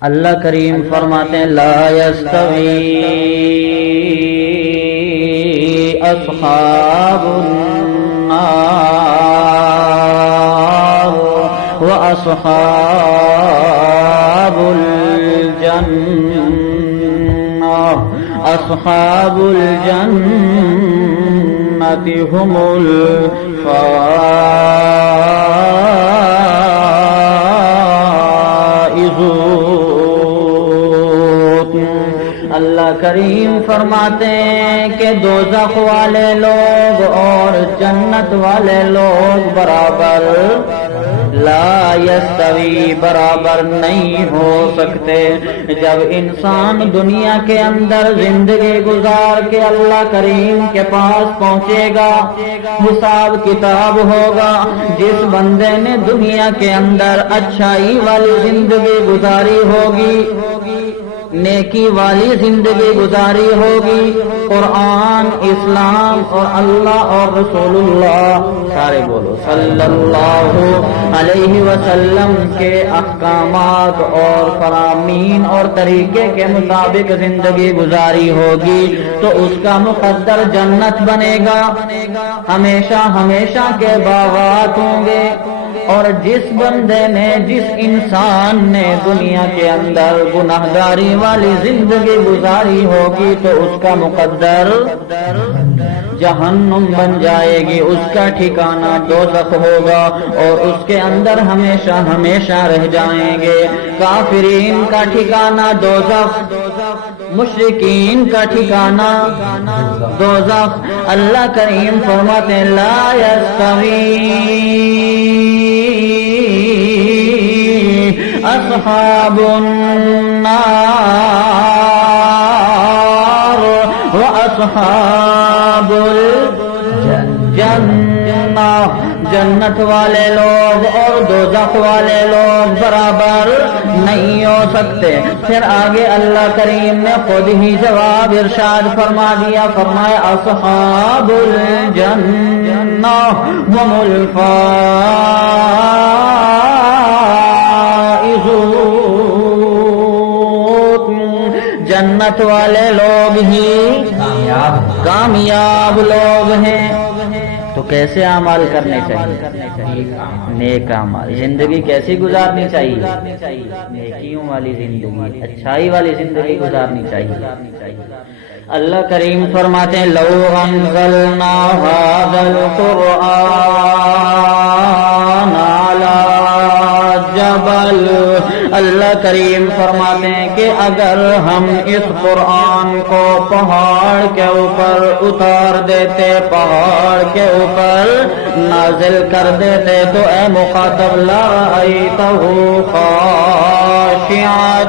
اللہ کریم فرماتے ہیں لا یستوی اصحاب النار واصحاب الجنہ اصحاب الجنہ هم الفائزون۔ اللہ کریم فرماتے ہیں کہ دوزخ والے لوگ اور جنت والے لوگ برابر لا یستوی برابر نہیں ہو سکتے۔ جب انسان دنیا کے اندر زندگی گزار کے اللہ کریم کے پاس پہنچے گا، حساب کتاب ہوگا، جس بندے نے دنیا کے اندر اچھائی والی زندگی گزاری ہوگی، نیکی والی زندگی گزاری ہوگی، قرآن، اسلام اور اللہ اور رسول اللہ سارے بولو صلی اللہ علیہ وسلم کے احکامات اور فرامین اور طریقے کے مطابق زندگی گزاری ہوگی تو اس کا مقدر جنت بنے گا، ہمیشہ ہمیشہ کے باغات ہوں گے۔ اور جس بندے نے، جس انسان نے دنیا کے اندر گناہگاری والی زندگی گزاری ہوگی تو اس کا مقدر جہنم بن جائے گی، اس کا ٹھکانہ دوزخ ہوگا اور اس کے اندر ہمیشہ ہمیشہ رہ جائیں گے۔ کافرین کا ٹھکانہ دوزخ، مشرکین کا ٹھکانہ دوزخ۔ اللہ کریم فرماتے ہیں لا یستوی اصحاب النار واصحاب الجنہ، جنت والے لوگ اور دوزخ والے لوگ برابر نہیں ہو سکتے۔ پھر آگے اللہ کریم نے خود ہی جواب ارشاد فرما دیا، فرمایا اصحاب الجنہ هم الفائزون، جنت والے لوگ ہی کامیاب لوگ ہیں۔ تو کیسے اعمال کرنے چاہیے؟ نیک اعمال۔ زندگی کیسی گزارنی چاہیے؟ نیکیوں والی زندگی، اچھائی والی زندگی گزارنی چاہیے۔ اللہ کریم فرماتے ہیں لو انزلنا هذا القرآن على جبل، اللہ کریم فرماتے ہیں کہ اگر ہم اس قرآن کو پہاڑ کے اوپر اتار دیتے، پہاڑ کے اوپر نازل کر دیتے تو اے مخاطب لرأیتہ خاشعا،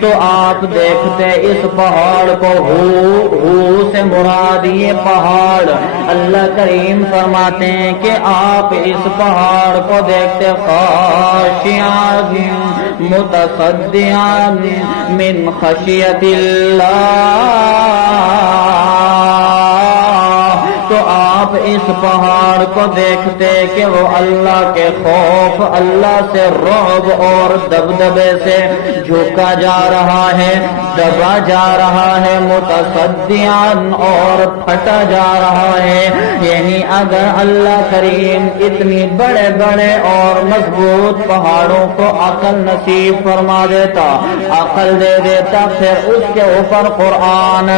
تو آپ دیکھتے اس پہاڑ کو، ہو سے مراد یہ پہاڑ، اللہ کریم فرماتے ہیں کہ آپ اس پہاڑ کو دیکھتے خاشعا متصدعا من خشیت اللہ، تو آپ اس پہاڑ کو دیکھتے کہ وہ اللہ کے خوف، اللہ سے رعب اور دبدبے سے جھکا جا رہا ہے، دبا جا رہا ہے، متصدعا اور پھٹا جا رہا ہے۔ یعنی اگر اللہ کریم اتنی بڑے بڑے اور مضبوط پہاڑوں کو عقل نصیب فرما دیتا، عقل دے دیتا، پھر اس کے اوپر قرآن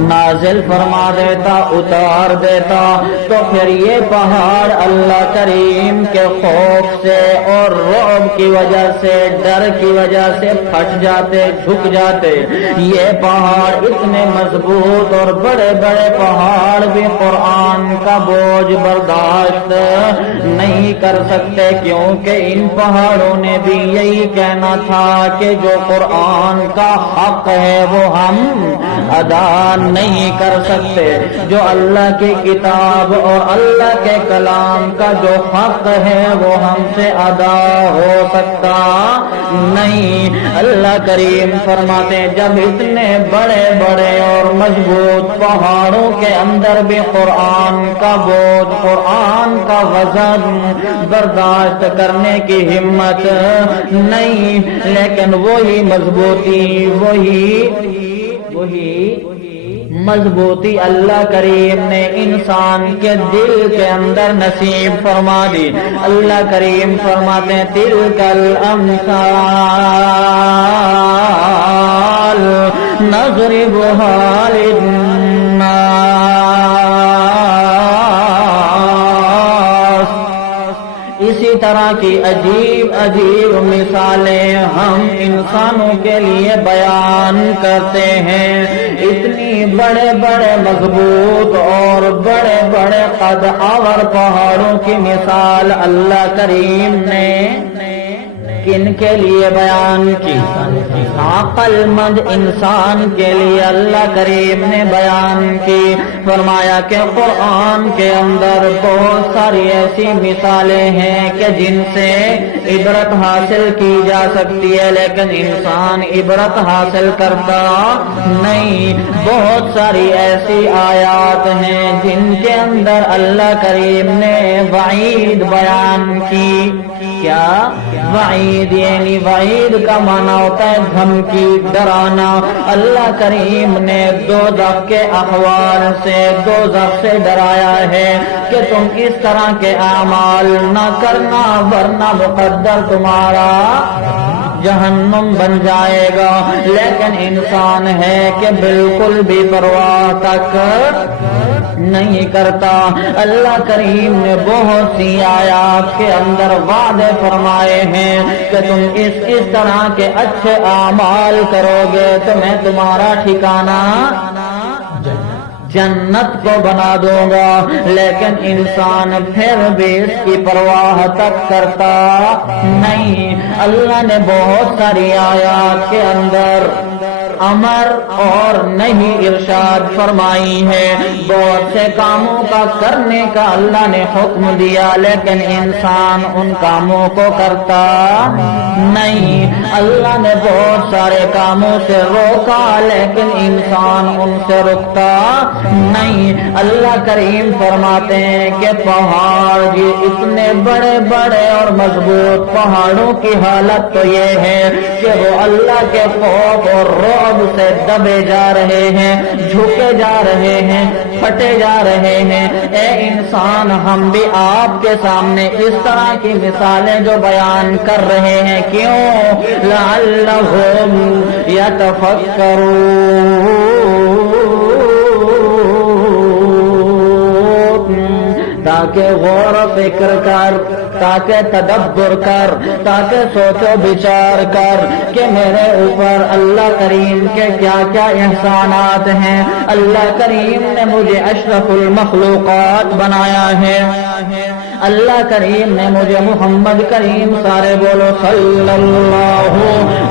نازل فرما دیتا، اتار دیتا، تو پھر یہ پہاڑ اللہ کریم کے خوف سے اور رعب کی وجہ سے، ڈر کی وجہ سے پھٹ جاتے، جھک جاتے۔ یہ پہاڑ اتنے مضبوط اور بڑے بڑے پہاڑ بھی قرآن کا بوجھ برداشت نہیں کر سکتے، کیونکہ ان پہاڑوں نے بھی یہی کہنا تھا کہ جو قرآن کا حق ہے وہ ہم ادا نہیں کر سکتے، جو اللہ کی کتاب اور اللہ کے کلام کا جو حق ہے وہ ہم سے ادا ہو سکتا نہیں۔ اللہ کریم فرماتے ہیں جب اتنے بڑے بڑے اور مضبوط پہاڑوں کے اندر بھی قرآن کا بوجھ، قرآن کا وزن برداشت کرنے کی ہمت نہیں، لیکن وہی مضبوطی وہی مضبوطی اللہ کریم نے انسان کے دل کے اندر نصیب فرما دی۔ اللہ کریم فرماتے ہیں تلک الامثال نضربها للناس، اسی طرح کی عجیب عجیب مثالیں ہم انسانوں کے لیے بیان کرتے ہیں۔ اتنی بڑے بڑے مضبوط اور بڑے بڑے قد آور پہاڑوں کی مثال اللہ کریم نے کن کے لیے بیان کی؟ عقل مند انسان کے لیے اللہ کریم نے بیان کی۔ فرمایا کہ قرآن کے اندر بہت ساری ایسی مثالیں ہیں کہ جن سے عبرت حاصل کی جا سکتی ہے، لیکن انسان عبرت حاصل کرتا نہیں۔ بہت ساری ایسی آیات ہیں جن کے اندر اللہ کریم نے وعید بیان کی۔ کیا وعید؟ یعنی وعید کا معنی ہوتا ہے دھمکی، ڈرانا۔ اللہ کریم نے دوزخ کے احوال سے، دوزخ سے ڈرایا ہے کہ تم اس طرح کے اعمال نہ کرنا ورنہ مقدر تمہارا جہنم بن جائے گا، لیکن انسان ہے کہ بالکل بھی پرواہ تک نہیں کرتا۔ اللہ کریم نے بہت سی آیات کے اندر وعدے فرمائے ہیں کہ تم اس طرح کے اچھے اعمال کرو گے تو میں تمہارا ٹھکانہ جنت کو بنا دوں گا، لیکن انسان پھر بھی اس کی پرواہ تک کرتا نہیں۔ اللہ نے بہت ساری آیات کے اندر امر اور نہیں ارشاد فرمائی ہے، بہت سے کاموں کا کرنے کا اللہ نے حکم دیا، لیکن انسان ان کاموں کو کرتا نہیں۔ اللہ نے بہت سارے کاموں سے روکا، لیکن انسان ان سے رکتا نہیں۔ اللہ کریم فرماتے ہیں کہ پہاڑ یہ اتنے بڑے بڑے اور مضبوط پہاڑوں کی حالت تو یہ ہے کہ وہ اللہ کے خوف اور رعب سے دبے جا رہے ہیں، جھکے جا رہے ہیں، پھٹے جا رہے ہیں۔ اے انسان، ہم بھی آپ کے سامنے اس طرح کی مثالیں جو بیان کر رہے ہیں، کیوں؟ لعلہم یتفکرون، تاکہ غور و فکر کر، تاکہ تدبر کر، تاکہ سوچ و بچار کر کہ میرے اوپر اللہ کریم کے کیا کیا احسانات ہیں۔ اللہ کریم نے مجھے اشرف المخلوقات بنایا ہے، اللہ کریم نے مجھے محمد کریم، سارے بولو صلی اللہ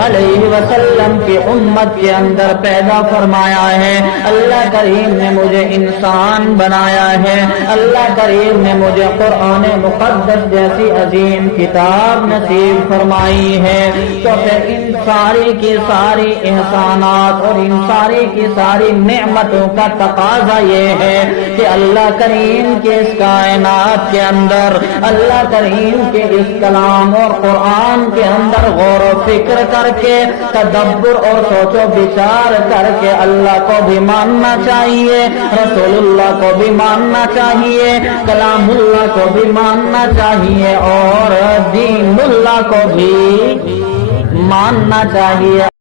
علیہ وسلم کی امت کے اندر پیدا فرمایا ہے، اللہ کریم نے مجھے انسان بنایا ہے، اللہ کریم نے مجھے قرآن مقدس جیسی عظیم کتاب نصیب فرمائی ہے۔ تو پھر ان ساری کی ساری احسانات اور ان ساری کی ساری نعمتوں کا تقاضا یہ ہے کہ اللہ کریم کے اس کائنات کے اندر، اللہ کریم کے اس کلام اور قرآن کے اندر غور و فکر کر کے، تدبر اور سوچ و بچار کر کے اللہ کو بھی ماننا چاہیے، رسول اللہ کو بھی ماننا چاہیے، کلام اللہ کو بھی ماننا چاہیے اور دین اللہ کو بھی ماننا چاہیے۔